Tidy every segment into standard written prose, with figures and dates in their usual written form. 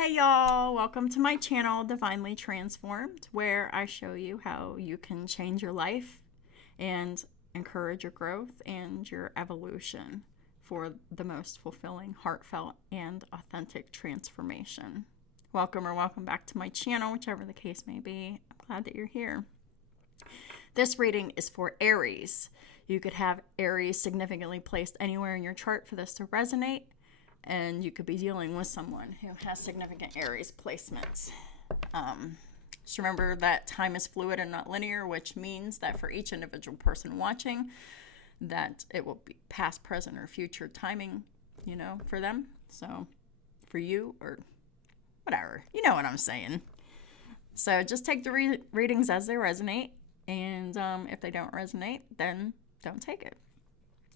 Hey y'all, welcome to my channel, Divinely Transformed, where I show you how you can change your life and encourage your growth and your evolution for the most fulfilling, heartfelt, and authentic transformation. Welcome or welcome back to my channel, whichever the case may be. I'm glad that you're here. This reading is for Aries. You could have Aries significantly placed anywhere in your chart for this to resonate. And you could be dealing with someone who has significant Aries placements. Just remember that time is fluid and not linear, which means that for each individual person watching, that it will be past, present, or future timing, for them. So for you or whatever, you know what I'm saying. So just take the readings as they resonate. And if they don't resonate, then don't take it.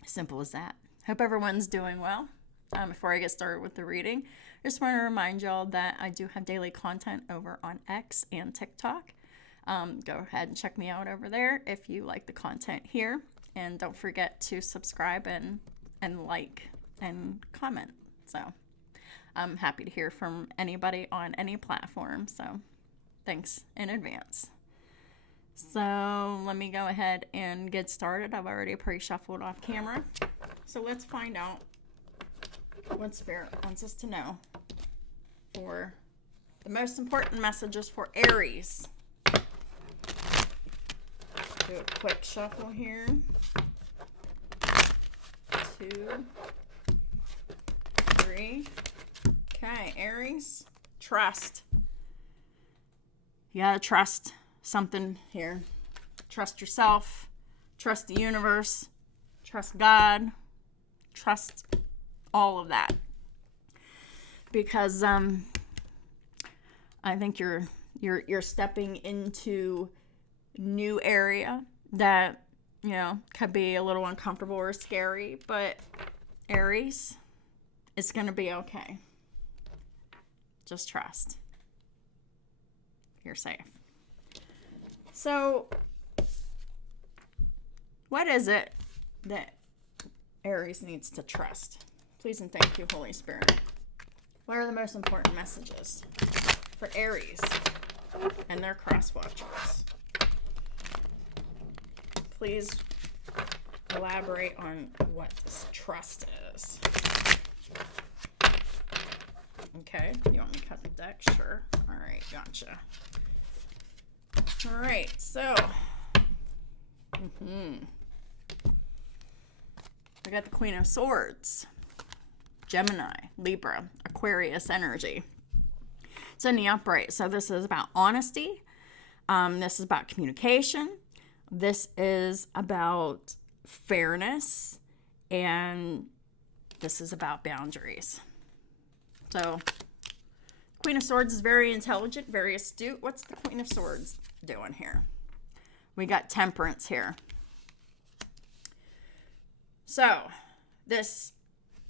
Simple as that. Hope everyone's doing well. Before I get started with the reading, I just want to remind y'all that I do have daily content over on X and TikTok. Go ahead and check me out over there if you like the content here. And don't forget to subscribe and like and comment. So I'm happy to hear from anybody on any platform. So thanks in advance. So let me go ahead and get started. I've already pre-shuffled off camera. So let's find out what Spirit wants us to know for the most important messages for Aries. Do a quick shuffle here. 2, 3. Okay, Aries, trust. You gotta trust something here. Trust yourself, trust the universe, trust God, trust all of that, because I think you're stepping into new area that could be a little uncomfortable or scary, but Aries, it's gonna be okay. Just trust. You're safe. So what is it that Aries needs to trust? Please and thank you, Holy Spirit. What are the most important messages for Aries and their cross watchers? Please elaborate on what this trust is. Okay, you want me to cut the deck? Sure. All right, gotcha. All right, so we got the Queen of Swords. Gemini, Libra, Aquarius energy. It's in the upright. So this is about honesty. This is about communication. This is about fairness. And this is about boundaries. So Queen of Swords is very intelligent, very astute. What's the Queen of Swords doing here? We got Temperance here. So this,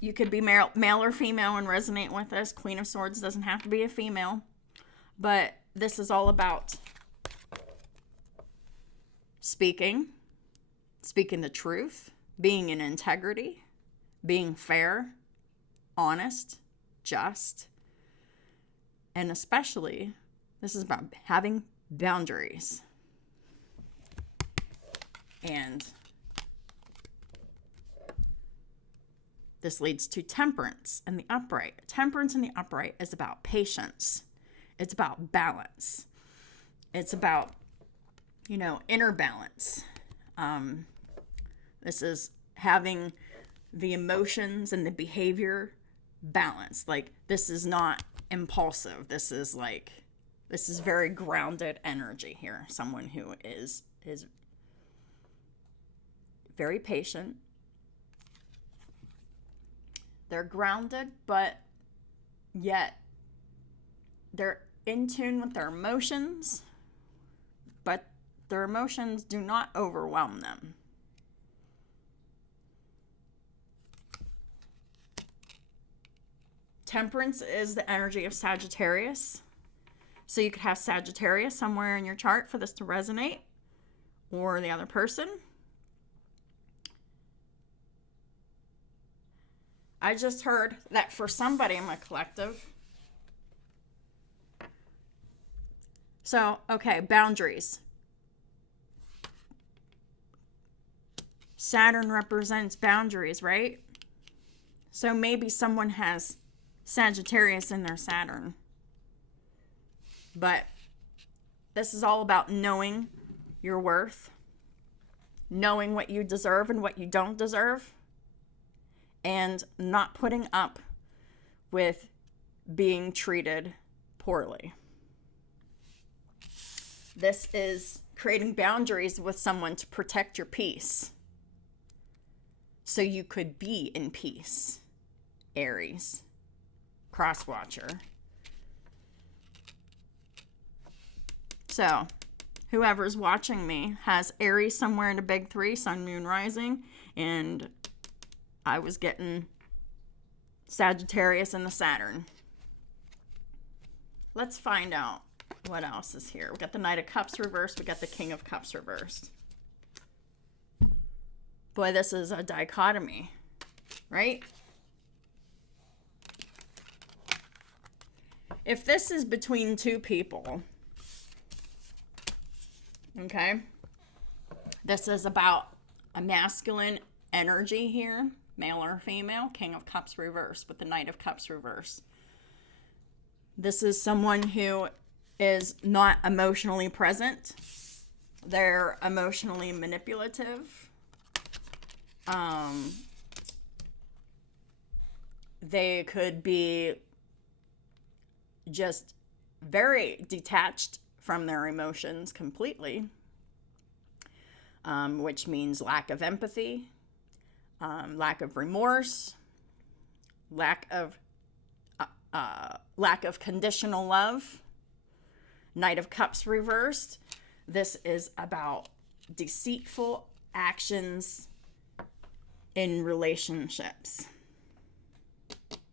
you could be male or female and resonate with this. Queen of Swords doesn't have to be a female. But this is all about speaking the truth, being in integrity, being fair, honest, just. And especially, this is about having boundaries. And this leads to Temperance in the upright. Temperance in the upright is about patience. It's about balance. It's about, inner balance. This is having the emotions and the behavior balanced. Like, this is not impulsive. This is very grounded energy here. Someone who is very patient. They're grounded, but yet they're in tune with their emotions, but their emotions do not overwhelm them. Temperance is the energy of Sagittarius. So you could have Sagittarius somewhere in your chart for this to resonate, or the other person. I just heard that for somebody in my collective, So, okay, boundaries. Saturn represents boundaries, right? So maybe someone has Sagittarius in their Saturn. But this is all about knowing your worth, knowing what you deserve and what you don't deserve, and not putting up with being treated poorly. This is creating boundaries with someone to protect your peace, so you could be in peace. Aries, cross-watcher. So, whoever's watching me has Aries somewhere in a big 3, sun, moon, rising, and I was getting Sagittarius in the Saturn. Let's find out what else is here. We got the Knight of Cups reversed. We got the King of Cups reversed. Boy, this is a dichotomy, right? If this is between two people, okay, this is about a masculine energy here, male or female, King of Cups reversed with the Knight of Cups reversed. This is someone who is not emotionally present. They're emotionally manipulative. They could be just very detached from their emotions completely, which means lack of empathy, lack of remorse, lack of conditional love. Knight of Cups reversed. This is about deceitful actions in relationships.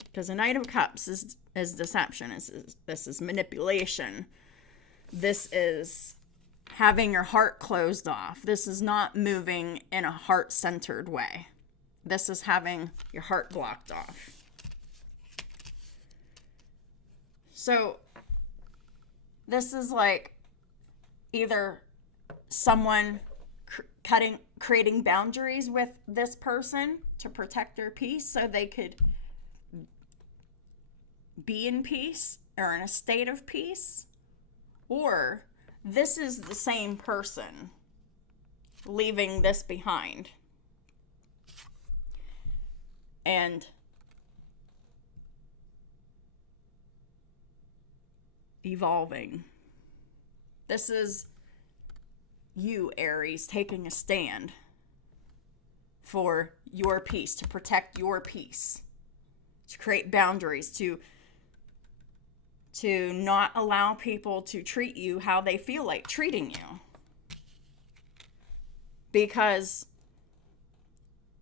Because the Knight of Cups is deception. This is manipulation. This is having your heart closed off. This is not moving in a heart-centered way. This is having your heart blocked off. So this is like either someone creating boundaries with this person to protect their peace so they could be in peace or in a state of peace, or this is the same person leaving this behind and evolving. This is you, Aries, taking a stand for your peace, to protect your peace, to create boundaries, to not allow people to treat you how they feel like treating you. Because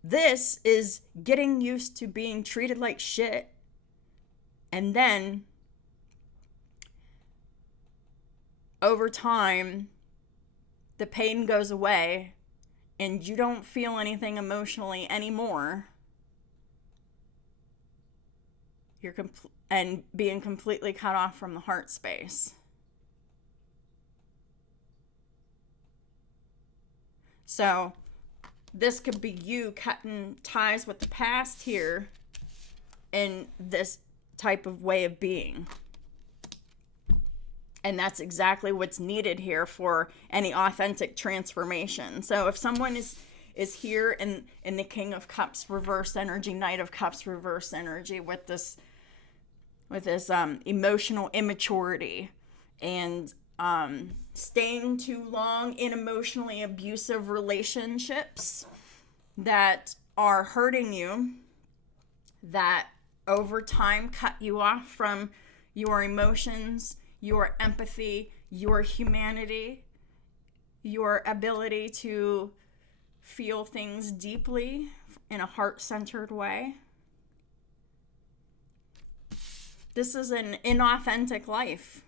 this is getting used to being treated like shit, and then over time the pain goes away and you don't feel anything emotionally anymore. You're and being completely cut off from the heart space. So this could be you cutting ties with the past here in this type of way of being. And that's exactly what's needed here for any authentic transformation. So if someone is here in the King of Cups reverse energy, Knight of Cups reverse energy with this emotional immaturity and staying too long in emotionally abusive relationships that are hurting you, that over time cut you off from your emotions, your empathy, your humanity, your ability to feel things deeply in a heart-centered way. This is an inauthentic life.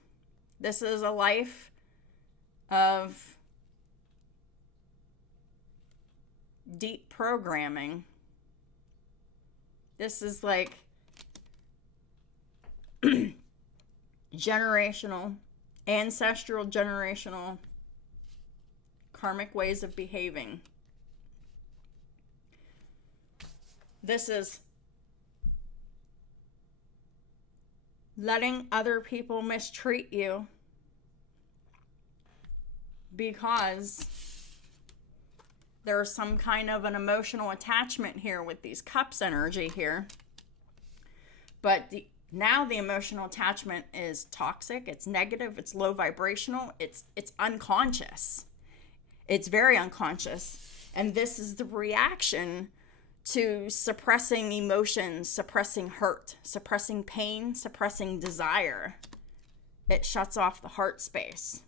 This is a life of deep programming. This is like generational ancestral, generational, karmic ways of behaving. This is letting other people mistreat you because there's some kind of an emotional attachment here with these cups energy here. But now the emotional attachment is toxic, it's negative, it's low vibrational, it's unconscious. It's very unconscious. And this is the reaction to suppressing emotions, suppressing hurt, suppressing pain, suppressing desire. It shuts off the heart space.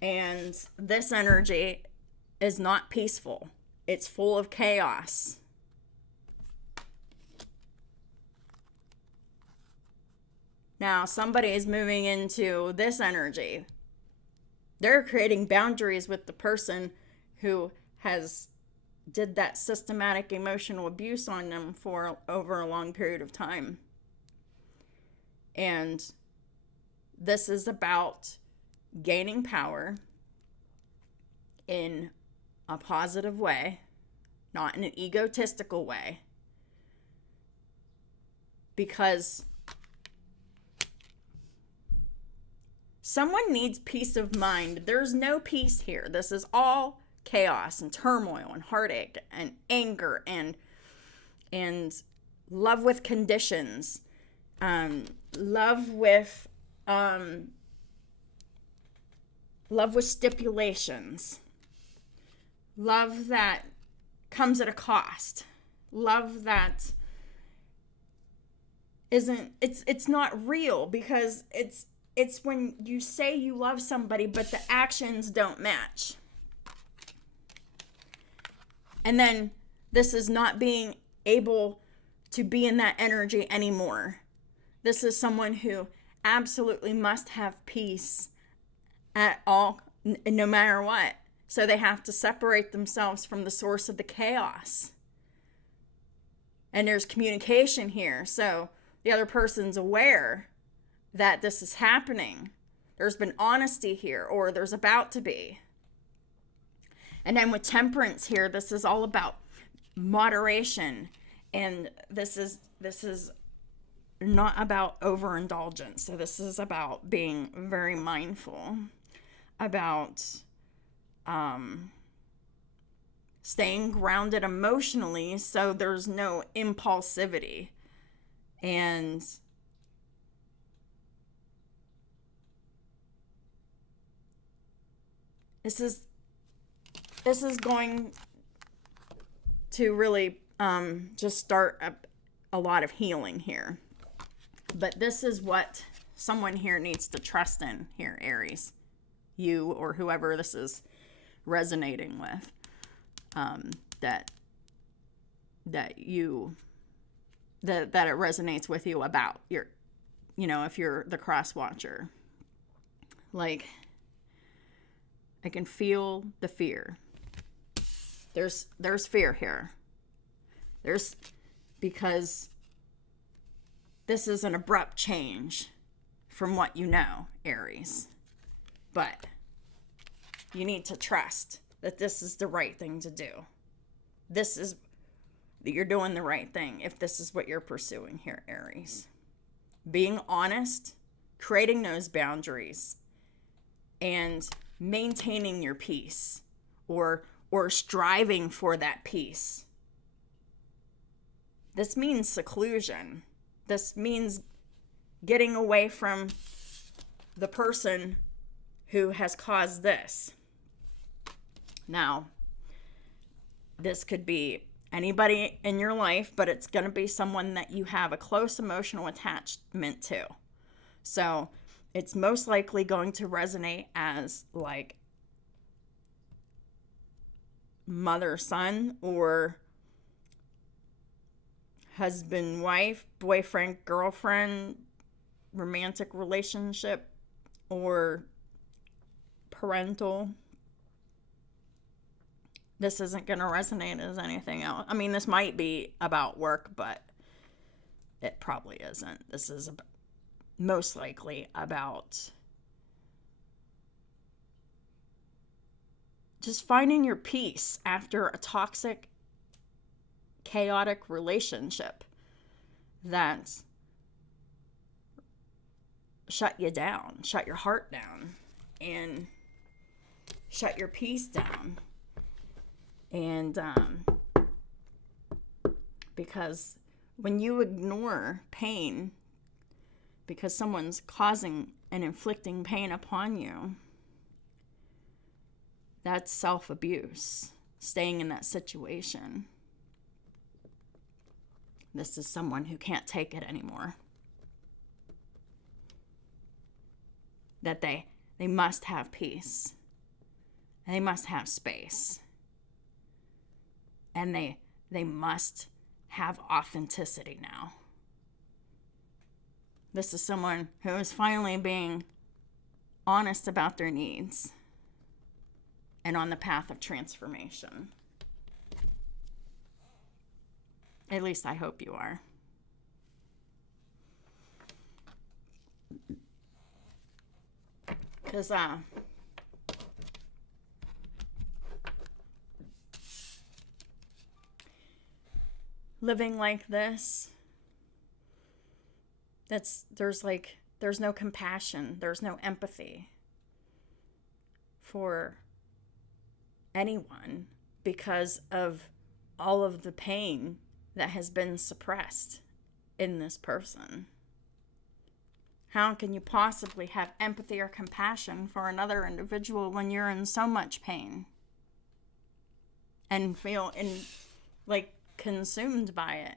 And this energy is not peaceful. It's full of chaos. Now, somebody is moving into this energy. They're creating boundaries with the person who did that systematic emotional abuse on them for over a long period of time. And this is about gaining power in a positive way, not in an egotistical way. Because someone needs peace of mind. There's no peace here. This is all chaos and turmoil and heartache and anger and love with conditions, love with stipulations, love that comes at a cost, love that it's not real, because it's when you say you love somebody but the actions don't match. And then this is not being able to be in that energy anymore. This is someone who absolutely must have peace at all, no matter what. So they have to separate themselves from the source of the chaos. And there's communication here. So the other person's aware that this is happening. There's been honesty here, or there's about to be. And then with temperance here, this is all about moderation. And this is not about overindulgence. So this is about being very mindful about staying grounded emotionally so there's no impulsivity. And this is going to really just start a lot of healing here. But this is what someone here needs to trust in here, Aries. You or whoever this is resonating with. That it resonates with you about if you're the cross watcher. Like, I can feel the fear. There's fear here. Because this is an abrupt change from what you know, Aries. But you need to trust that this is the right thing to do. You're doing the right thing if this is what you're pursuing here, Aries. Being honest, creating those boundaries, and maintaining your peace, or striving for that peace. This means seclusion. This means getting away from the person who has caused this. Now, this could be anybody in your life, but it's going to be someone that you have a close emotional attachment to. So it's most likely going to resonate as like mother, son, or husband, wife, boyfriend, girlfriend, romantic relationship, or parental. This isn't going to resonate as anything else. I mean, this might be about work, but it probably isn't. This is most likely about just finding your peace after a toxic, chaotic relationship that shut you down, shut your heart down, and shut your peace down. And because when you ignore pain because someone's causing and inflicting pain upon you, that's self-abuse, staying in that situation. This is someone who can't take it anymore. That they must have peace. And they must have space. And they must have authenticity now. This is someone who is finally being honest about their needs and on the path of transformation. At least I hope you are. Because living like this, there's no compassion, there's no empathy for anyone because of all of the pain that has been suppressed in this person. How can you possibly have empathy or compassion for another individual when you're in so much pain and feel consumed by it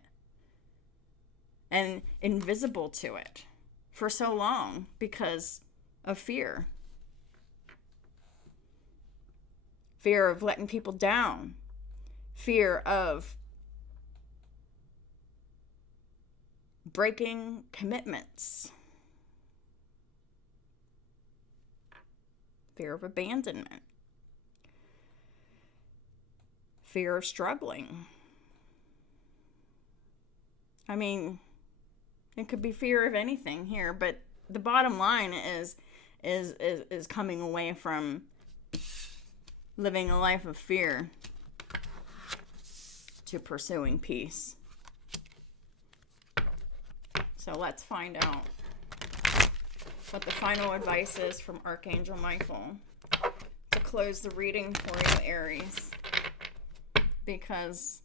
and invisible to it for so long because of fear? Fear of letting people down. Fear of breaking commitments. Fear of abandonment. Fear of struggling. I mean, it could be fear of anything here, but the bottom line is coming away from living a life of fear to pursuing peace. So let's find out what the final advice is from Archangel Michael to close the reading for you, Aries. Because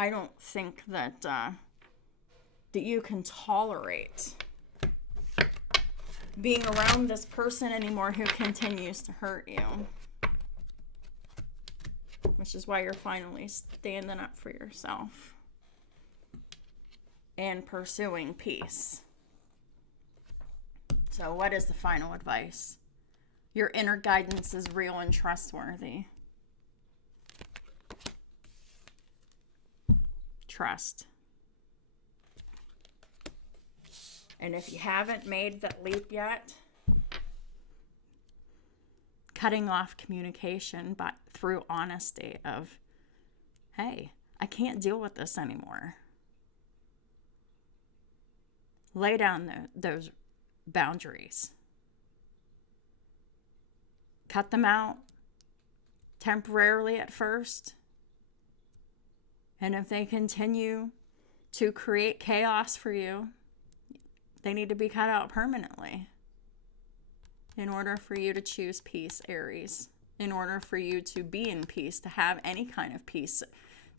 I don't think that you can tolerate being around this person anymore who continues to hurt you. Which is why you're finally standing up for yourself and pursuing peace. So what is the final advice? Your inner guidance is real and trustworthy. Trust. And if you haven't made that leap yet, cutting off communication but through honesty of, hey, I can't deal with this anymore. Lay down those boundaries. Cut them out temporarily at first. And if they continue to create chaos for you, they need to be cut out permanently. In order for you to choose peace, Aries. In order for you to be in peace, to have any kind of peace,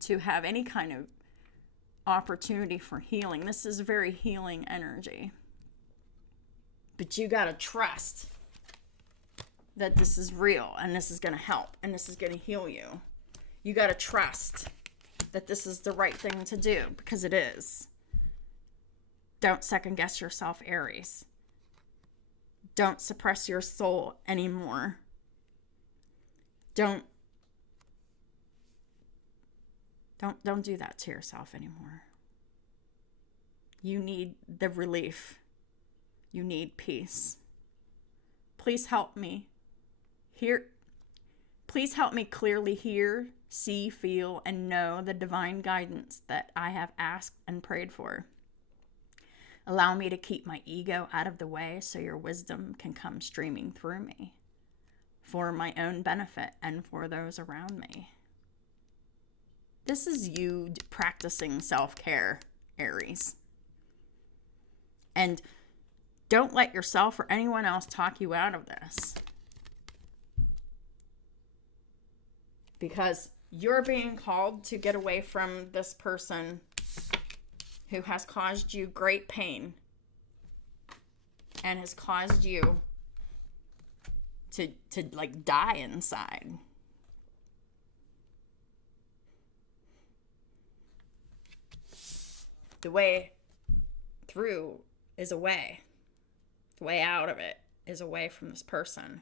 to have any kind of opportunity for healing. This is very healing energy. But you gotta trust that this is real and this is gonna help and this is gonna heal you. You gotta trust that this is the right thing to do because it is. Don't second guess yourself, Aries. Don't suppress your soul anymore. Don't do that to yourself anymore. You need the relief. You need peace. Please help me Please help me clearly hear, see, feel, and know the divine guidance that I have asked and prayed for. Allow me to keep my ego out of the way so your wisdom can come streaming through me for my own benefit and for those around me. This is you practicing self-care, Aries. And don't let yourself or anyone else talk you out of this. Because you're being called to get away from this person who has caused you great pain and has caused you to like die inside. The way through is away. The way out of it is away from this person.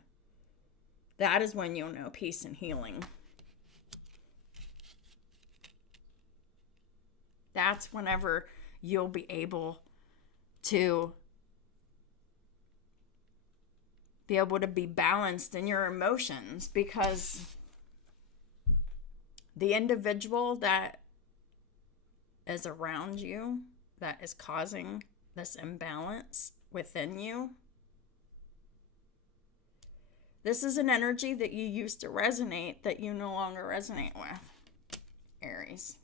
That is when you'll know peace and healing. That's whenever you'll be able to be balanced in your emotions, because the individual that is around you that is causing this imbalance within you, this is an energy that you used to resonate that you no longer resonate with, Aries.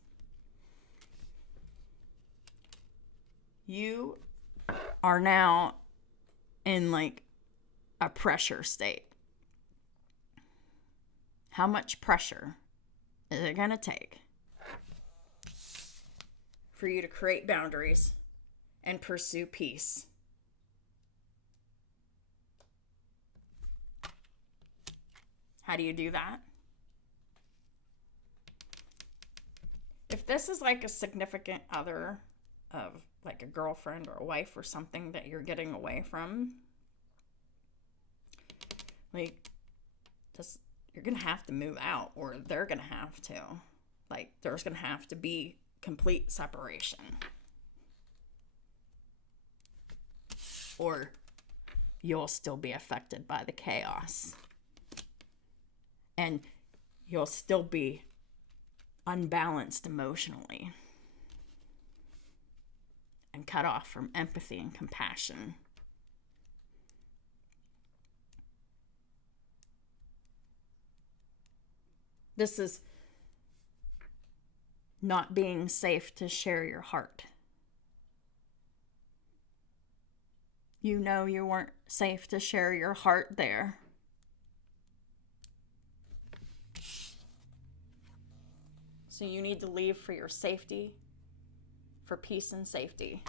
You are now in like a pressure state. How much pressure is it going to take for you to create boundaries and pursue peace? How do you do that? If this is like a significant other of like a girlfriend or a wife or something that you're getting away from, like, just, you're going to have to move out, or they're going to have to. Like, there's going to have to be complete separation. Or you'll still be affected by the chaos. And you'll still be unbalanced emotionally and cut off from empathy and compassion. This is not being safe to share your heart. You know you weren't safe to share your heart there. So you need to leave for your safety, for peace and safety.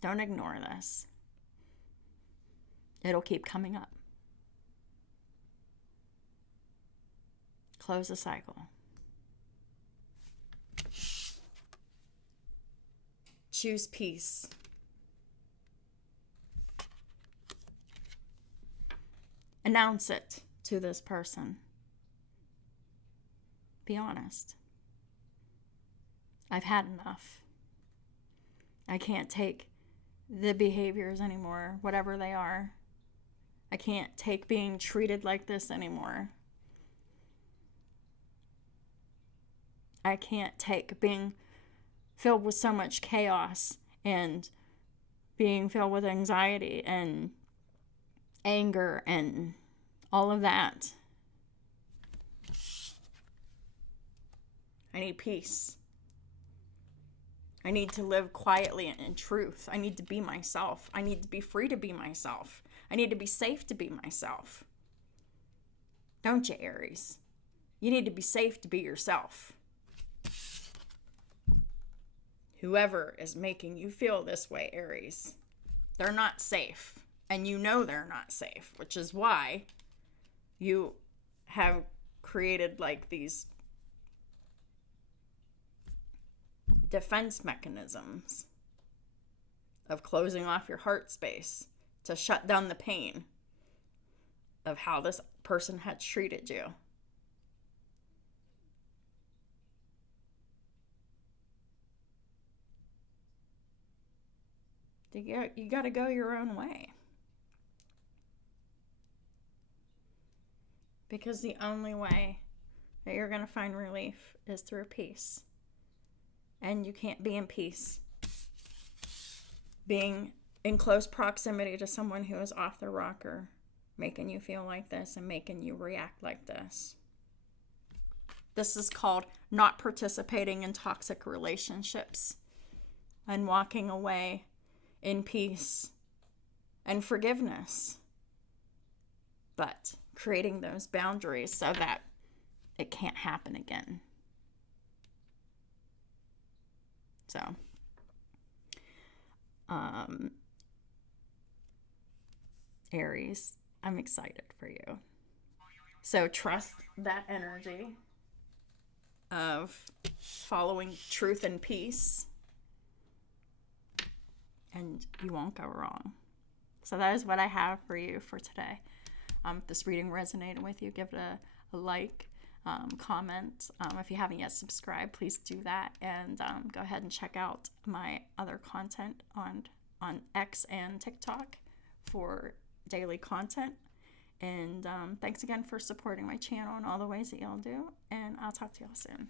Don't ignore this. It'll keep coming up. Close the cycle. Choose peace. Announce it to this person. Be honest. I've had enough. I can't take the behaviors anymore, whatever they are. I can't take being treated like this anymore. I can't take being filled with so much chaos and being filled with anxiety and anger and all of that. I need peace. I need to live quietly and in truth. I need to be myself. I need to be free to be myself. I need to be safe to be myself. Don't you, Aries? You need to be safe to be yourself. Whoever is making you feel this way, Aries, they're not safe. And you know they're not safe, which is why you have created like these defense mechanisms of closing off your heart space to shut down the pain of how this person had treated you. You got to go your own way. Because the only way that you're going to find relief is through peace. and you can't be in peace. Being in close proximity to someone who is off the rocker, making you feel like this and making you react like this. This is called not participating in toxic relationships and walking away in peace and forgiveness, but creating those boundaries so that it can't happen again. So, Aries, I'm excited for you. So trust that energy of following truth and peace, and you won't go wrong. So that is what I have for you for today. If this reading resonated with you, give it a like, comment. If you haven't yet subscribed, please do that, and go ahead and check out my other content on X and TikTok for daily content. And thanks again for supporting my channel in all the ways that y'all do, and I'll talk to y'all soon.